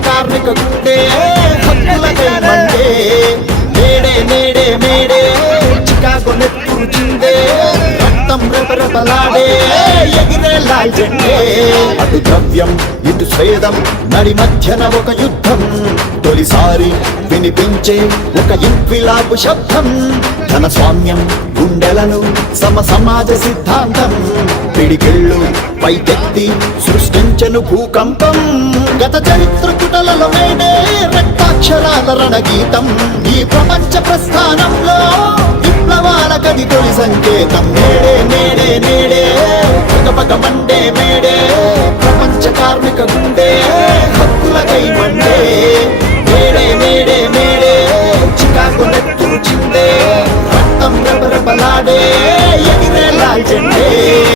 కార్మిక గుండె హక్కులకై మండే మేడే మేడే మేడే చికాగో నెత్తురు చిందే రక్తం రెపరెపలాడే ఎగిరే లాల్ జెండే అటు ద్రవ్యం ఇటు స్వేదం నడి మధ్యన ఒక యుద్ధం తొలిసారి వినిపించే ఒక ఇంక్విలాబు శబ్దం ధన స్వామ్యం గుండెలను సమాజ సిద్ధాంతం పిడికిళ్ళు పైకెత్తి సృష్టించను భూకంపం గత చరిత్ర పుటలలో మేడే రక్తాక్షరాల రణగీతం ఈ ప్రపంచ ప్రస్థానంలో విప్లవాల కది తొలి సంకేతం నేడే నేడే నేడే పగ మండే మేడే ప్రపంచ కార్మిక గుండె హక్కులకై మండే మేడే మేడే మేడే చికాకు నెత్తురు చిందే రక్తం రెపరెపలాడే ఎగిరే లాల్ జెండా